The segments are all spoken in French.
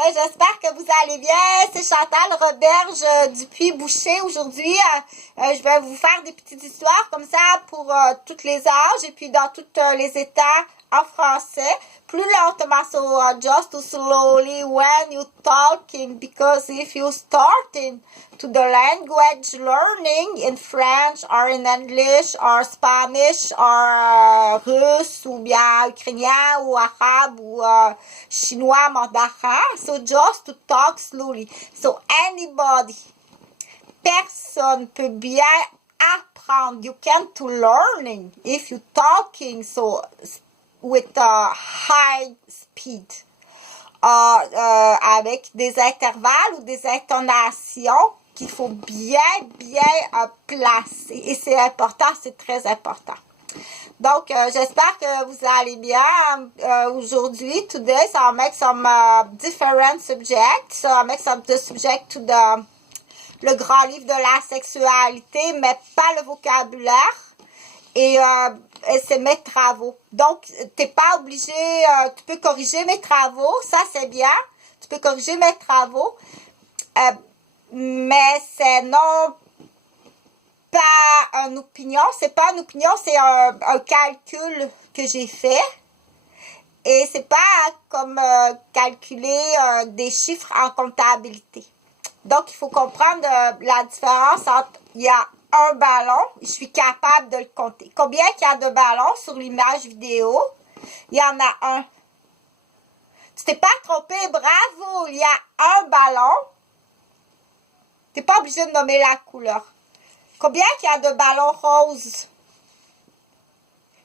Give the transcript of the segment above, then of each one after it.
matin, j'espère que vous allez bien. C'est Chantal Roberge Dupuis-Boucher. Aujourd'hui, je vais vous faire des petites histoires comme ça pour tous les âges et puis dans tous les états en français. Plus lentement, so just slowly when you talking, because if you starting to the language learning in French or in English or Spanish or russe ou bien ukrainien ou arabe ou chinois, mandarin, so just to talk slowly. So anybody, personne peut bien apprendre. You can to learning if you talking so with a high speed. Avec des intervalles ou des intonations qu'il faut bien placer. Et c'est important, c'est très important. Donc, j'espère que vous allez bien. Aujourd'hui, today, so I'll make some different subjects. So I'll make some the subject to le grand livre de la sexualité, mais pas le vocabulaire. Et c'est mes travaux. Donc, t'es pas obligé, tu peux corriger mes travaux, ça c'est bien. Tu peux corriger mes travaux, mais c'est non pas une opinion. C'est pas une opinion, c'est un calcul que j'ai fait. Et c'est pas comme calculer des chiffres en comptabilité. Donc, il faut comprendre la différence entre, il y a un ballon, je suis capable de le compter. Combien il y a de ballons sur l'image vidéo? Il y en a un. Tu t'es pas trompé, bravo! Il y a un ballon. Tu n'es pas obligé de nommer la couleur. Combien il y a de ballons roses?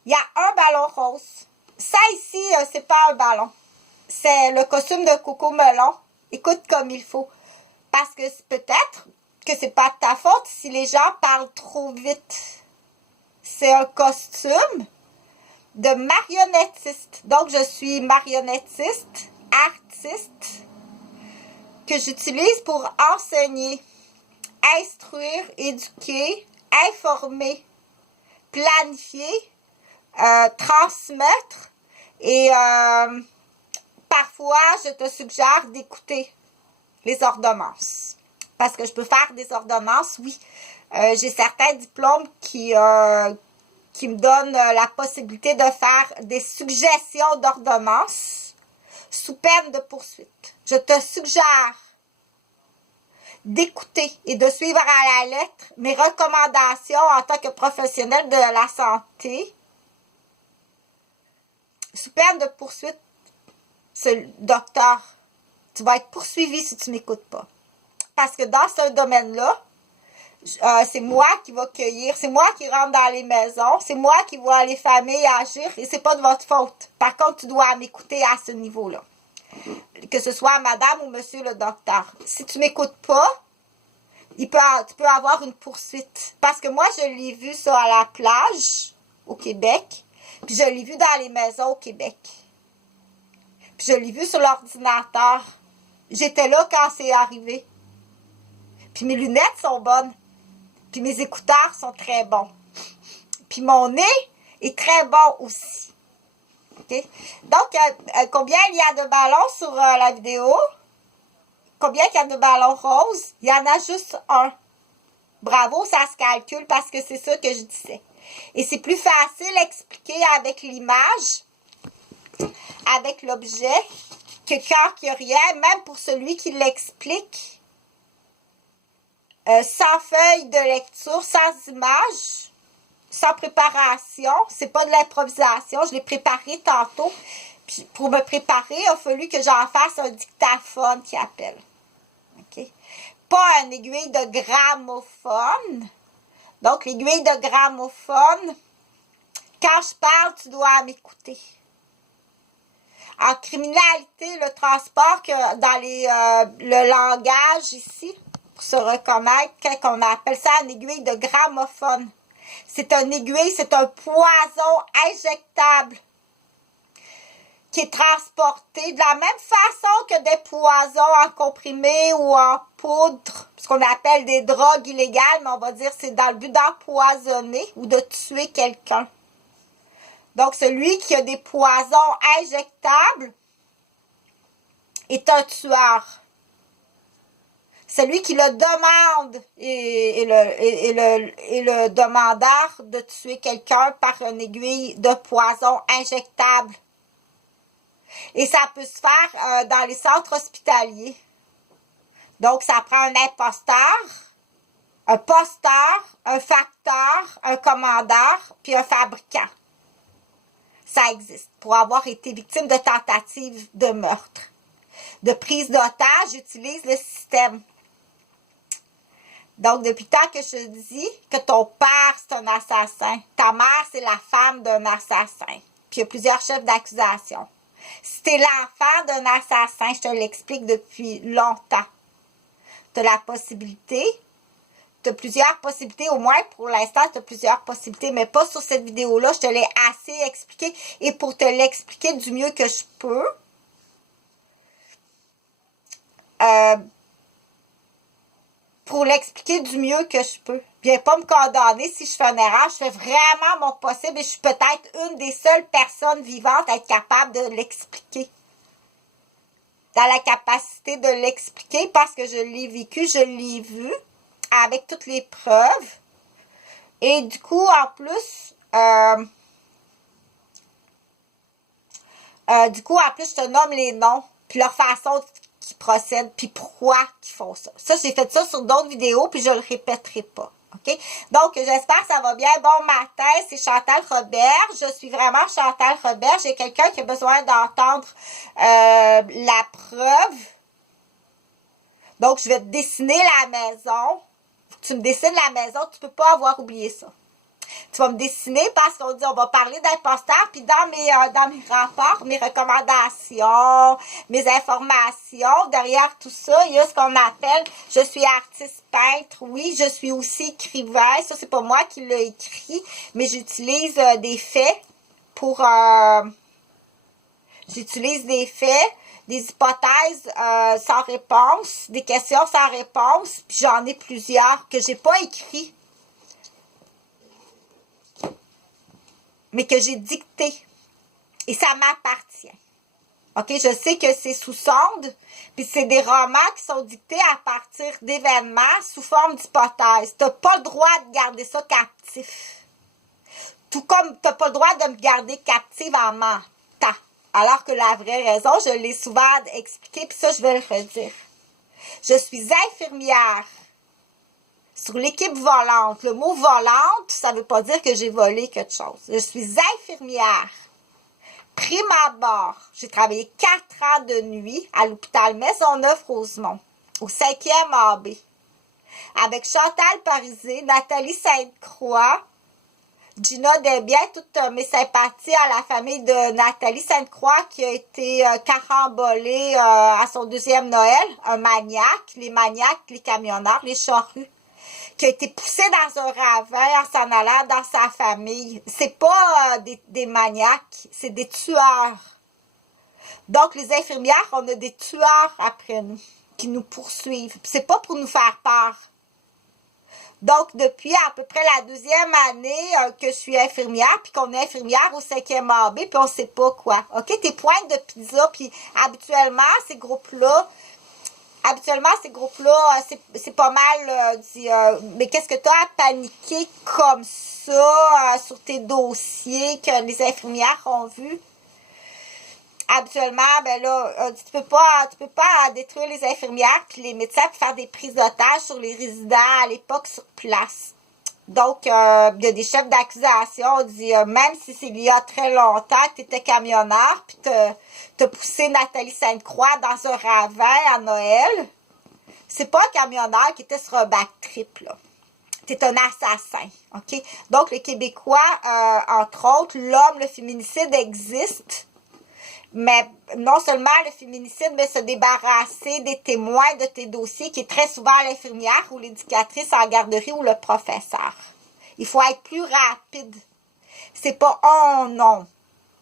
Il y a un ballon rose. Ça ici, c'est pas un ballon. C'est le costume de Coco Melon. Écoute comme il faut. Parce que peut-être que c'est pas de ta faute si les gens parlent trop vite. C'est un costume de marionnettiste. Donc, je suis marionnettiste, artiste, que j'utilise pour enseigner, instruire, éduquer, informer, planifier, transmettre. Et parfois, je te suggère d'écouter les ordonnances. Parce que je peux faire des ordonnances, oui. J'ai certains diplômes qui me donnent la possibilité de faire des suggestions d'ordonnances sous peine de poursuite. Je te suggère d'écouter et de suivre à la lettre mes recommandations en tant que professionnel de la santé sous peine de poursuite. Ce docteur, tu vas être poursuivi si tu ne m'écoutes pas. Parce que dans ce domaine-là, c'est moi qui va cueillir, c'est moi qui rentre dans les maisons, c'est moi qui vois les familles agir et c'est pas de votre faute. Par contre, tu dois m'écouter à ce niveau-là. Que ce soit madame ou monsieur le docteur. Si tu m'écoutes pas, tu peux avoir une poursuite. Parce que moi, je l'ai vu ça à la plage au Québec, puis je l'ai vu dans les maisons au Québec. Puis je l'ai vu sur l'ordinateur. J'étais là quand c'est arrivé. Puis mes lunettes sont bonnes. Puis mes écouteurs sont très bons. Puis mon nez est très bon aussi. Okay? Donc, combien il y a de ballons sur la vidéo? Combien il y a de ballons roses? Il y en a juste un. Bravo, ça se calcule parce que c'est ça que je disais. Et c'est plus facile à expliquer avec l'image, avec l'objet, que quand il n'y a rien, même pour celui qui l'explique. Sans feuille de lecture, sans image, sans préparation. C'est pas de l'improvisation. Je l'ai préparé tantôt. Puis pour me préparer, il a fallu que j'en fasse un dictaphone qui appelle. OK? Pas une aiguille de gramophone. Donc, l'aiguille de gramophone, quand je parle, tu dois m'écouter. En criminalité, le transport, que dans le langage ici, pour se reconnaître, quand on appelle ça une aiguille de gramophone. C'est une aiguille, c'est un poison injectable qui est transporté de la même façon que des poisons en comprimé ou en poudre, ce qu'on appelle des drogues illégales, mais on va dire que c'est dans le but d'empoisonner ou de tuer quelqu'un. Donc, celui qui a des poisons injectables, est un tueur. Celui qui le demande est le demandeur de tuer quelqu'un par une aiguille de poison injectable. Et ça peut se faire dans les centres hospitaliers. Donc, ça prend un imposteur, un posteur, un facteur, un commandeur, puis un fabricant. Ça existe pour avoir été victime de tentatives de meurtre. De prise d'otage, j'utilise le système. Donc, depuis le temps que je te dis que ton père, c'est un assassin, ta mère, c'est la femme d'un assassin. Puis, il y a plusieurs chefs d'accusation. Si tu es l'enfant d'un assassin, je te l'explique depuis longtemps. Tu as la possibilité, tu as plusieurs possibilités, au moins pour l'instant, tu as plusieurs possibilités, mais pas sur cette vidéo-là. Je te l'ai assez expliqué. Et pour te l'expliquer du mieux que je peux, viens pas me condamner si je fais une erreur. Je fais vraiment mon possible et je suis peut-être une des seules personnes vivantes à être capable de l'expliquer. Dans la capacité de l'expliquer parce que je l'ai vécu, je l'ai vu avec toutes les preuves. Et du coup, en plus, je te nomme les noms, puis leur façon qui procèdent, puis pourquoi ils font ça. Ça, j'ai fait ça sur d'autres vidéos, puis je le répéterai pas. OK? Donc, j'espère que ça va bien. Bon matin, c'est Chantal Robert. Je suis vraiment Chantal Robert. J'ai quelqu'un qui a besoin d'entendre la preuve. Donc, je vais te dessiner la maison. Tu me dessines la maison, tu peux pas avoir oublié ça. Tu vas me dessiner parce qu'on dit on va parler d'imposteur, puis dans mes rapports, mes recommandations, mes informations, derrière tout ça, il y a ce qu'on appelle je suis artiste peintre, oui, je suis aussi écrivain, ça c'est pas moi qui l'ai écrit, mais j'utilise des faits pour des hypothèses sans réponse, des questions sans réponse, puis j'en ai plusieurs que j'ai pas écrit, mais que j'ai dicté. Et ça m'appartient. OK? Je sais que c'est sous sonde, puis c'est des romans qui sont dictés à partir d'événements sous forme d'hypothèses. Tu n'as pas le droit de garder ça captif. Tout comme tu n'as pas le droit de me garder captive en mentant. Alors que la vraie raison, je l'ai souvent expliqué, puis ça, je vais le redire. Je suis infirmière sur l'équipe volante. Le mot volante, ça ne veut pas dire que j'ai volé quelque chose. Je suis infirmière. Prime abord. J'ai travaillé 4 ans de nuit à l'hôpital Maisonneuve-Rosemont, au 5e AB, avec Chantal Parisé, Nathalie Sainte-Croix, Gina Desbiens, toutes mes sympathies à la famille de Nathalie Sainte-Croix qui a été carambolée à son 2e Noël, un maniaque, les camionneurs, les charrues, qui a été poussé dans un ravin en s'en allant dans sa famille. C'est pas des maniaques, c'est des tueurs. Donc, les infirmières, on a des tueurs après nous, qui nous poursuivent. C'est pas pour nous faire peur. Donc, depuis à peu près la 2e année que je suis infirmière, puis qu'on est infirmière au 5e AB, puis on sait pas quoi. OK? Tes pointes de pizza, puis habituellement, ces groupes-là, c'est pas mal dit, mais qu'est-ce que tu as à paniquer comme ça sur tes dossiers que les infirmières ont vus? Habituellement, ben là, tu peux pas détruire les infirmières puis les médecins pour faire des prises d'otages sur les résidents à l'époque sur place. Donc, il y a des chefs d'accusation, on dit, même si c'est il y a très longtemps que tu étais camionneur, puis t'as poussé Nathalie Sainte-Croix dans un ravin à Noël, c'est pas un camionneur qui était sur un back trip, là. T'es un assassin, OK? Donc, le Québécois, entre autres, l'homme, le féminicide existe, mais non seulement le féminicide, mais se débarrasser des témoins de tes dossiers, qui est très souvent l'infirmière ou l'éducatrice en garderie ou le professeur. Il faut être plus rapide. C'est pas oh non.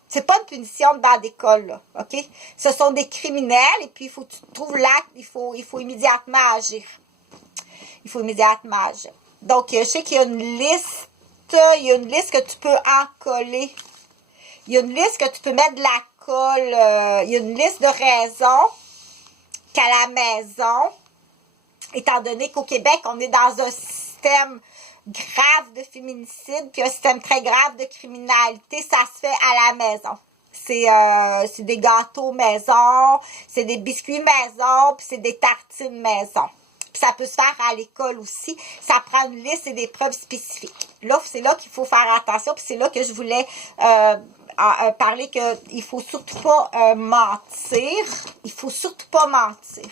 C'est pas une punition de bas d'école, là, OK? Ce sont des criminels et puis il faut que tu trouves l'acte, il faut immédiatement agir. Il faut immédiatement agir. Donc, je sais qu'il y a une liste que tu peux encoller. Il y a une liste que tu peux mettre de la colle. Il y a une liste de raisons qu'à la maison, étant donné qu'au Québec, on est dans un système grave de féminicide, puis un système très grave de criminalité, ça se fait à la maison. C'est des gâteaux maison, c'est des biscuits maison, puis c'est des tartines maison. Puis ça peut se faire à l'école aussi. Ça prend une liste et des preuves spécifiques. Là, c'est là qu'il faut faire attention, puis c'est là que je voulais parler qu'il ne faut surtout pas mentir. Il faut surtout pas mentir.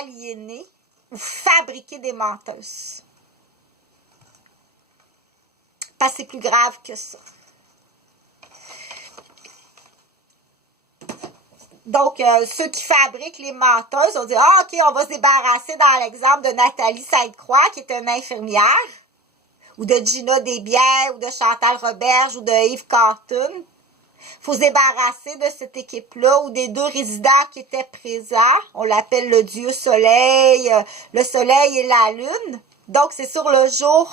Aliéner ou fabriquer des menteuses. Parce que c'est plus grave que ça. Donc, ceux qui fabriquent les menteuses ont dit « Ah, OK, on va se débarrasser dans l'exemple de Nathalie Sainte-Croix, qui est une infirmière, ou de Gina Desbiens, ou de Chantal Roberge, ou de Yves Cartoon. Il faut se débarrasser de cette équipe-là, ou des deux résidents qui étaient présents. On l'appelle le dieu soleil, le soleil et la lune. Donc, c'est sur le jour.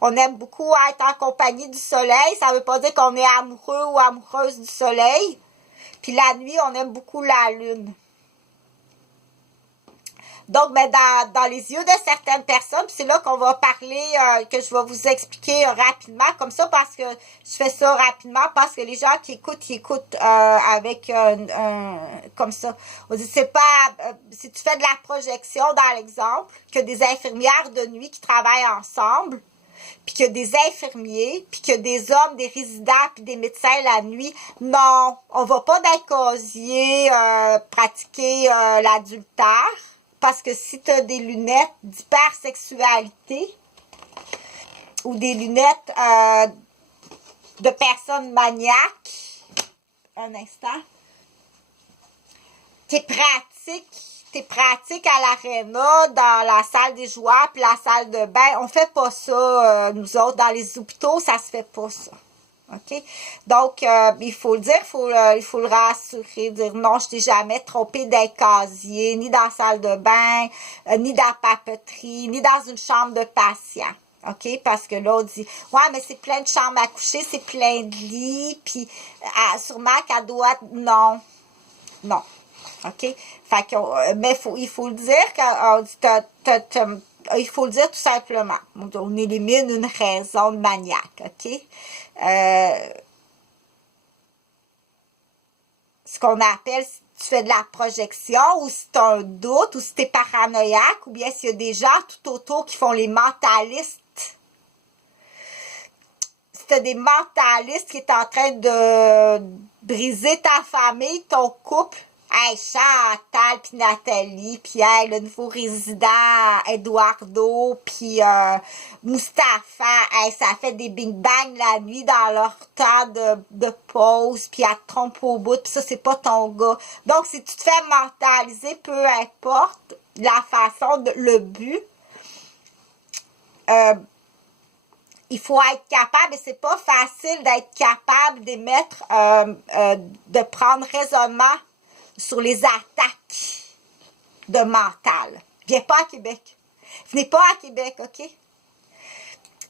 On aime beaucoup être en compagnie du soleil. Ça ne veut pas dire qu'on est amoureux ou amoureuse du soleil. Puis la nuit, on aime beaucoup la lune. Donc, ben, dans les yeux de certaines personnes, c'est là qu'on va parler, que je vais vous expliquer rapidement, comme ça, parce que je fais ça rapidement, parce que les gens qui écoutent avec comme ça. On dit, c'est pas, si tu fais de la projection dans l'exemple, que des infirmières de nuit qui travaillent ensemble, puis qu'il y a des infirmiers, puis qu'il y a des hommes, des résidents, puis des médecins la nuit. Non, on va pas dans le casier pratiquer l'adultère, parce que si tu as des lunettes d'hypersexualité ou des lunettes de personnes maniaques, un instant, t'es pratique à l'aréna, dans la salle des joueurs, puis la salle de bain. On fait pas ça, nous autres. Dans les hôpitaux, ça se fait pas ça. OK? Donc, il faut le dire, il faut le rassurer, dire non, je t'ai jamais trompé d'un casier, ni dans la salle de bain, ni dans la papeterie, ni dans une chambre de patient. OK? Parce que là, on dit, ouais, mais c'est plein de chambres à coucher, c'est plein de lits, puis sûrement qu'elle doit... Non. Non. OK? Fait que, mais il faut le dire, il faut le dire tout simplement. On élimine une raison de maniaque, OK? Ce qu'on appelle, si tu fais de la projection, ou si tu as un doute, ou si tu es paranoïaque, ou bien s'il y a des gens tout autour qui font les mentalistes. Si tu as des mentalistes qui est en train de briser ta famille, ton couple, hey, Chantal, puis Nathalie, puis hey, le nouveau résident, Eduardo, puis Mustapha, hey, ça fait des bing-bang la nuit dans leur temps de pause, puis elle te trompe au bout, puis ça, c'est pas ton gars. Donc, si tu te fais mentaliser, peu importe la façon, le but, il faut être capable, et c'est pas facile d'être capable d'émettre, de prendre raisonnement sur les attaques de mental. Viens pas à Québec. Venez pas à Québec, OK?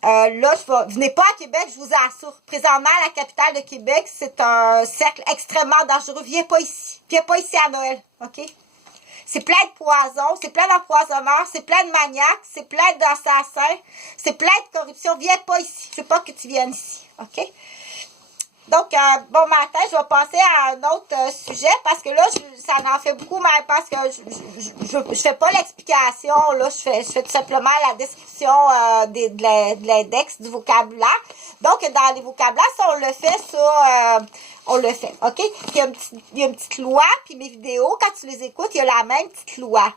Venez pas à Québec, je vous assure. Présentement, la capitale de Québec, c'est un cercle extrêmement dangereux. Viens pas ici. Viens pas ici à Noël, OK? C'est plein de poisons, c'est plein d'empoisonneurs, c'est plein de maniaques, c'est plein d'assassins, c'est plein de corruption. Viens pas ici. Je veux pas que tu viennes ici, OK? Donc, bon matin, je vais passer à un autre sujet parce que là, ça en fait beaucoup, mais parce que je fais pas l'explication, là, je fais tout simplement la description de l'index du vocabulaire. Donc, dans les vocabulaires, ça, on le fait, ça, on le fait, OK? Il y a une petite loi, puis mes vidéos, quand tu les écoutes, il y a la même petite loi.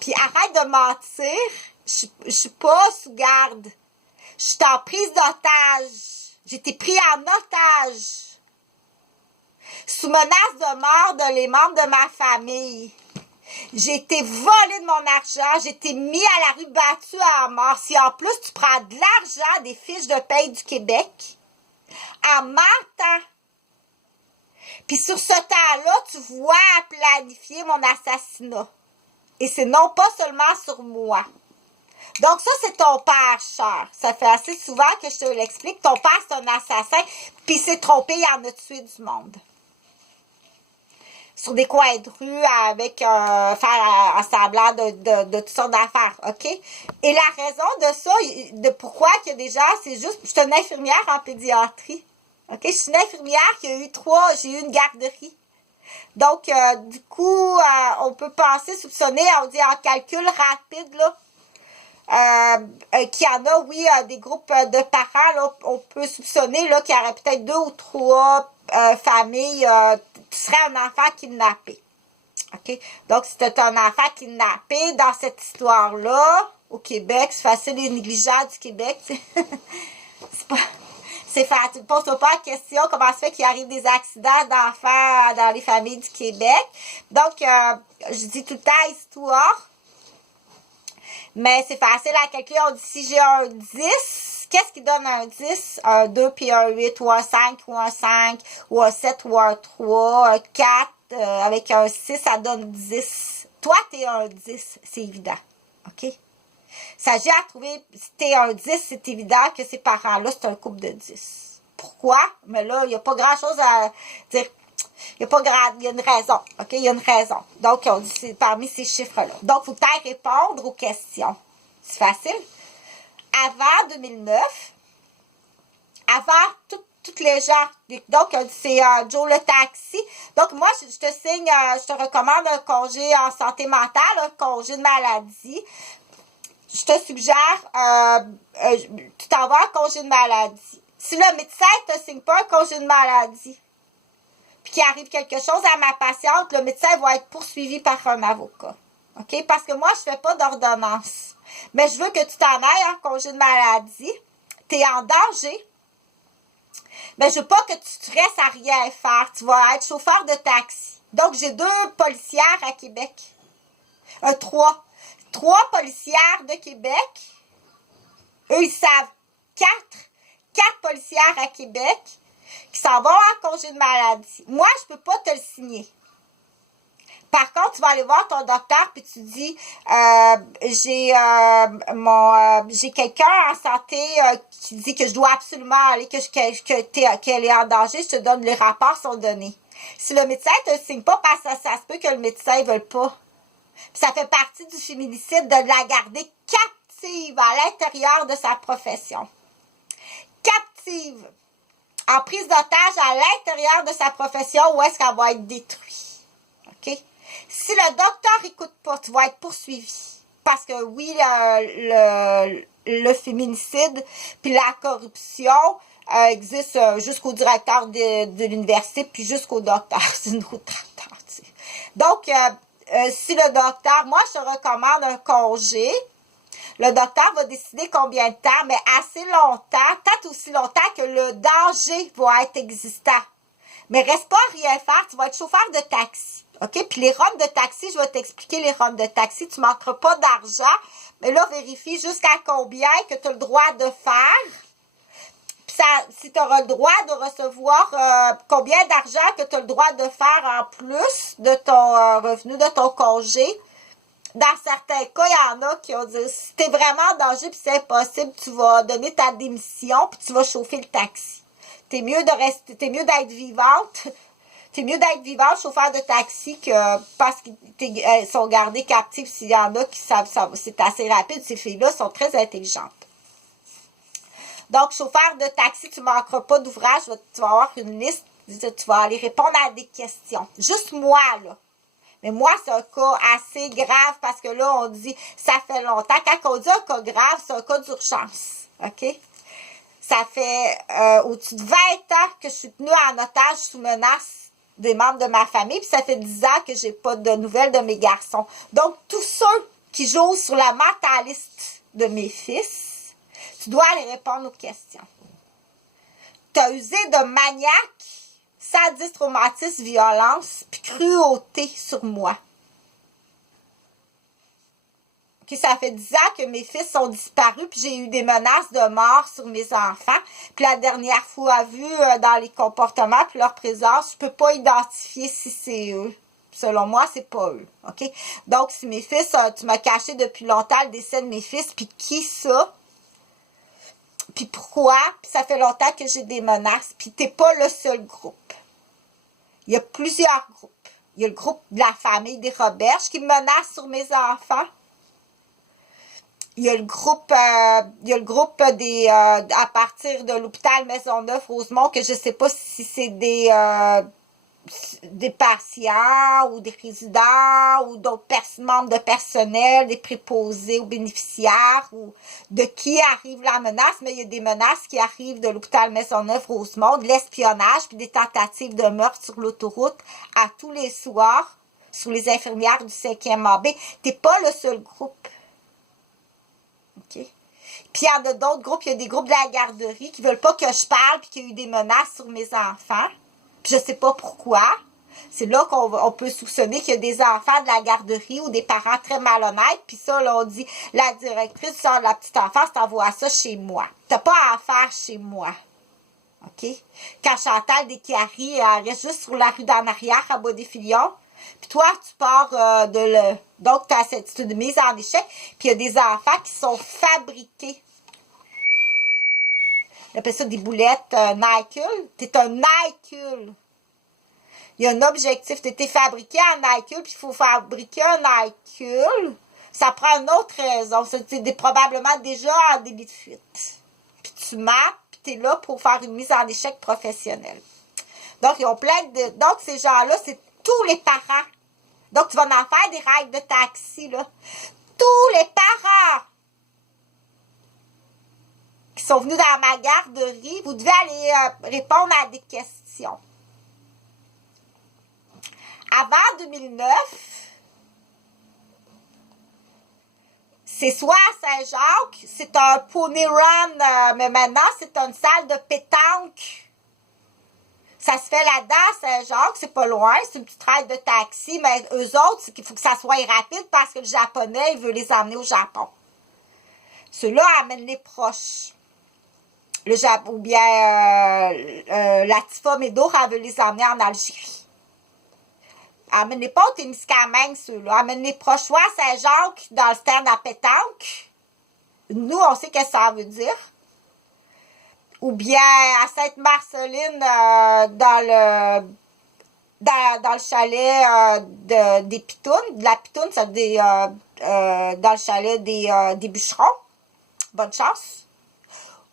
Puis arrête de mentir, je suis pas sous garde. Je suis en prise d'otage. J'ai été pris en otage, sous menace de mort de les membres de ma famille. J'ai été volé de mon argent, j'ai été mis à la rue, battu à mort. Si en plus tu prends de l'argent des fiches de paye du Québec, en mentant, puis sur ce temps-là, tu vois planifier mon assassinat. Et c'est non pas seulement sur moi. Donc, ça, c'est ton père, cher. Ça fait assez souvent que je te l'explique. Ton père, c'est un assassin, puis il s'est trompé, il en a tué du monde. sur des coins de rue avec faire un semblant de toutes sortes d'affaires, OK? Et la raison de ça, de pourquoi qu'il y a des gens, c'est juste, je suis une infirmière en pédiatrie, OK? Je suis une infirmière qui a eu j'ai eu une garderie. Donc, du coup, on peut penser, soupçonner, on dit en calcul rapide, là, qu'il y en a, oui, des groupes de parents, là, on peut soupçonner là, qu'il y aurait peut-être 2 ou 3 familles, tu serais un enfant kidnappé. OK? Donc, si tu es un enfant kidnappé dans cette histoire-là, au Québec, c'est facile et négligent du Québec, c'est pas... C'est fait, tu ne poses pas la question comment se fait qu'il arrive des accidents d'enfants dans les familles du Québec. Donc, je dis tout le temps histoire. Mais c'est facile à calculer. On dit si j'ai un 10, qu'est-ce qui donne un 10? Un 2 puis un 8 ou un 5 ou un 5 ou un 7 ou un 3, un 4 avec un 6, ça donne 10. Toi, t'es un 10, c'est évident. OK? Ça j'ai à trouver, si t'es un 10, c'est évident que ces parents-là, c'est un couple de 10. Pourquoi? Mais là, il n'y a pas grand-chose à dire. Il y a une raison. OK? Il y a une raison. Donc, on dit c'est parmi ces chiffres-là. Donc, il faut peut-être répondre aux questions. C'est facile. Avant 2009, avant toutes les gens. Donc, c'est Joe le taxi. Donc, moi, je te signe, je te recommande un congé en santé mentale, un congé de maladie. Je te suggère, tu t'en vas en congé de maladie. Si le médecin ne te signe pas un congé de maladie, puis qu'il arrive quelque chose à ma patiente, le médecin va être poursuivi par un avocat. OK? Parce que moi, je ne fais pas d'ordonnance. Mais je veux que tu t'en ailles en congé de maladie. Tu es en danger. Mais je veux pas que tu stresses à rien faire. Tu vas être chauffeur de taxi. Donc, j'ai 2 policières à Québec. 3. 3 policières de Québec. Eux, ils savent. 4 policières à Québec qui s'en vont en congé de maladie. Moi, je ne peux pas te le signer. Par contre, tu vas aller voir ton docteur puis tu dis j'ai quelqu'un en santé qui dit que je dois absolument aller, qu'elle est en danger, je te donne, les rapports sont donnés. Si le médecin ne te le signe pas, parce que ça se peut que le médecin ne veuille pas. Puis ça fait partie du féminicide de la garder captive à l'intérieur de sa profession. Captive. En prise d'otage à l'intérieur de sa profession où est-ce qu'elle va être détruite. OK? Si le docteur n'écoute pas, tu vas être poursuivi. Parce que oui, le féminicide puis la corruption existe jusqu'au directeur de l'université puis jusqu'au docteur. C'est une autre entente. Donc, si le docteur, moi, je te recommande un congé. Le docteur va décider combien de temps, mais assez longtemps, peut-être aussi longtemps que le danger va être existant. Mais reste pas à rien faire, tu vas être chauffeur de taxi. OK? Puis les runs de taxi, je vais t'expliquer les runs de taxi. Tu ne manqueras pas d'argent, mais là, vérifie jusqu'à combien que tu as le droit de faire. Puis si tu auras le droit de recevoir combien d'argent que tu as le droit de faire en plus de ton revenu, de ton congé. Dans certains cas, il y en a qui ont dit, si t'es vraiment en danger puis c'est impossible, tu vas donner ta démission puis tu vas chauffer le taxi. T'es mieux d'être vivante. T'es mieux d'être vivante, chauffeur de taxi, que parce qu'ils sont gardés captifs. S'il y en a qui savent ça, c'est assez rapide. Ces filles-là sont très intelligentes. Donc, chauffeur de taxi, tu ne manqueras pas d'ouvrage. Tu vas avoir une liste. Tu vas aller répondre à des questions. Juste moi, là. Mais moi, c'est un cas assez grave parce que là, on dit, ça fait longtemps. Quand on dit un cas grave, c'est un cas d'urgence. OK? Ça fait au-dessus de 20 ans que je suis tenue en otage sous menace des membres de ma famille. Puis ça fait 10 ans que j'ai pas de nouvelles de mes garçons. Donc, tous ceux qui jouent sur la mentaliste de mes fils, tu dois aller répondre aux questions. Tu as usé de maniaque, sadisme, traumatisme, violence, puis cruauté sur moi. Okay, ça fait 10 ans que mes fils sont disparus, puis j'ai eu des menaces de mort sur mes enfants. Puis la dernière fois vue dans les comportements, puis leur présence, je peux pas identifier si c'est eux. Selon moi, c'est pas eux. OK? Donc, si mes fils, tu m'as caché depuis longtemps le décès de mes fils, puis qui ça? Puis pourquoi? Puis ça fait longtemps que j'ai des menaces, puis t'es pas le seul groupe. Il y a plusieurs groupes. Il y a le groupe de la famille des Roberges qui menace sur mes enfants. Il y a le groupe des à partir de l'hôpital Maisonneuve-Rosemont, que je ne sais pas si c'est des patients ou des résidents ou d'autres membres de personnel, des préposés aux bénéficiaires ou de qui arrive la menace, mais il y a des menaces qui arrivent de l'hôpital Maisonneuve-Rosemont, de l'espionnage puis des tentatives de meurtre sur l'autoroute à tous les soirs sur les infirmières du 5e AB. T'es pas le seul groupe. OK? Puis il y en a d'autres groupes, il y a des groupes de la garderie qui veulent pas que je parle puis qu'il y a eu des menaces sur mes enfants. Puis je sais pas pourquoi. C'est là qu'on peut soupçonner qu'il y a des enfants de la garderie ou des parents très malhonnêtes. Puis ça, là, on dit, la directrice du centre de la petite enfance t'envoie ça chez moi. T'as pas à faire chez moi. OK? Quand Chantal Deschiari, elle reste juste sur la rue d'en arrière à Bois-des-Filions. Puis toi, tu pars donc, tu as cette de mise en échec. Puis il y a des enfants qui sont fabriqués. On appelle ça des boulettes NyQuil. T'es un NyQuil. Il y a un objectif. Tu été fabriqué en NyQuil, puis il faut fabriquer un NyQuil. Ça prend une autre raison. C'est probablement déjà en début de fuite. Puis tu mappes, puis tu es là pour faire une mise en échec professionnelle. Donc, ils ont plein de... Donc, ces gens-là, c'est tous les parents. Donc, tu vas en faire des règles de taxi, là. Tous les parents qui sont venus dans ma garderie, vous devez aller répondre à des questions. Avant 2009, c'est soit à Saint-Jacques, c'est un pony run, mais maintenant, c'est une salle de pétanque. Ça se fait là-dedans à Saint-Jacques, c'est pas loin, c'est une petite ride de taxi, mais eux autres, c'est qu'il faut que ça soit rapide parce que le Japonais, il veut les emmener au Japon. Ceux-là amènent les proches. Le Japon, ou bien Latifa Médour, elle veut les emmener en Algérie. Amène-les pas au Témiscamingue, ceux-là. Amène-les proches, soit à Saint-Jacques, dans le stand à pétanque. Nous, on sait ce que ça veut dire. Ou bien à Sainte-Marceline, dans le chalet des Pitounes. De la Pitoune, ça veut dire dans le chalet des bûcherons. Bonne chance.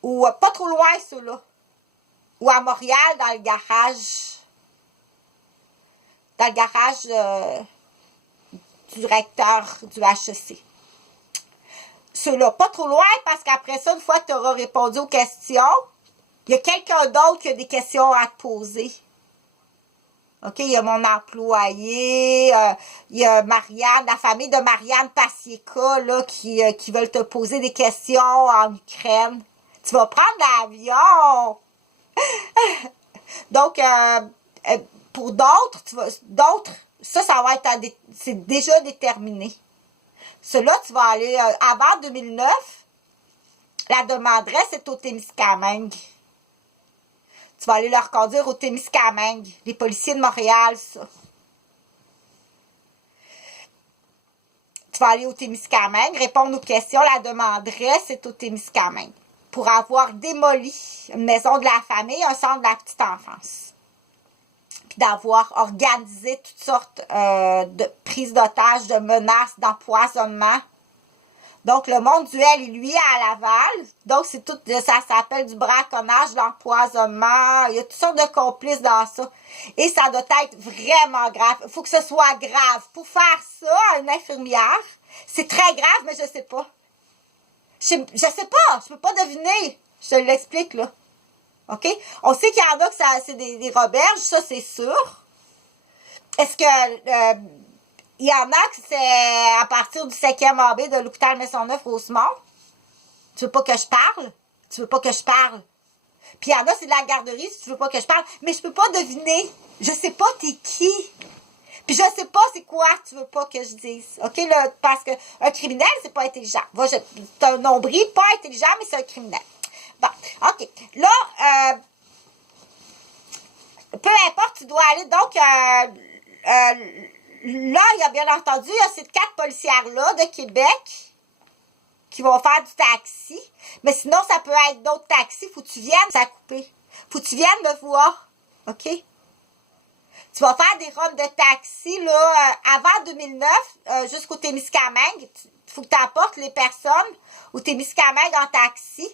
Ou pas trop loin, ceux-là. Ou à Montréal, dans le garage. Dans le garage du recteur du HEC. Ceux-là, pas trop loin, parce qu'après ça, une fois que tu auras répondu aux questions, il y a quelqu'un d'autre qui a des questions à te poser. OK, il y a mon employé, il y a Marianne, la famille de Marianne Pasieka, là, qui veulent te poser des questions en Ukraine. Tu vas prendre l'avion! Donc, pour d'autres, ça va être c'est déjà déterminé. Ceux-là, tu vas aller, avant 2009, la demanderesse est au Témiscamingue. Tu vas aller leur conduire au Témiscamingue. Les policiers de Montréal, ça. Tu vas aller au Témiscamingue, répondre aux questions. La demanderesse est au Témiscamingue. Pour avoir démoli une maison de la famille, un centre de la petite enfance. Puis d'avoir organisé toutes sortes de prises d'otages, de menaces, d'empoisonnement. Donc, le monde duel, lui, est à Laval. Donc, c'est tout, ça s'appelle du braconnage, de l'empoisonnement. Il y a toutes sortes de complices dans ça. Et ça doit être vraiment grave. Il faut que ce soit grave. Pour faire ça à une infirmière, c'est très grave, mais je sais pas. Je sais pas. Je peux pas deviner. Je te l'explique, là. OK? On sait qu'il y en a que c'est des Roberges, ça, c'est sûr. Est-ce que... il y en a que c'est à partir du 5e AB de l'hôpital Maisonneuve-Rosemont. Tu veux pas que je parle? Tu veux pas que je parle? Puis il y en a, c'est de la garderie, si tu veux pas que je parle. Mais je peux pas deviner. Je sais pas t'es qui. Puis je sais pas c'est quoi tu veux pas que je dise. OK, là, parce que un criminel, c'est pas intelligent. C'est un nombril, pas intelligent, mais c'est un criminel. Bon, OK. Là, peu importe, tu dois aller, donc... là, il y a bien entendu, il y a ces 4 policières-là de Québec qui vont faire du taxi. Mais sinon, ça peut être d'autres taxis. Faut que tu viennes, ça a coupé. Faut que tu viennes me voir. OK? Tu vas faire des runs de taxi, là, avant 2009, jusqu'au Témiscamingue. Il faut que tu apportes les personnes au Témiscamingue en taxi.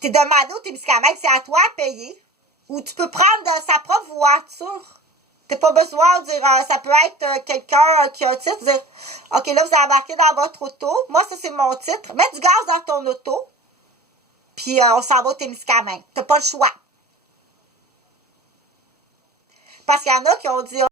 Tu es demandé au Témiscamingue, c'est à toi à payer. Ou tu peux prendre sa propre voiture. Tu n'as pas besoin de dire, ça peut être quelqu'un qui a un titre, dire, OK, là, vous avez embarqué dans votre auto. Moi, ça, c'est mon titre. Mets du gaz dans ton auto. Puis, on s'en va au Témiscamingue. Tu n'as pas le choix. Parce qu'il y en a qui ont dit,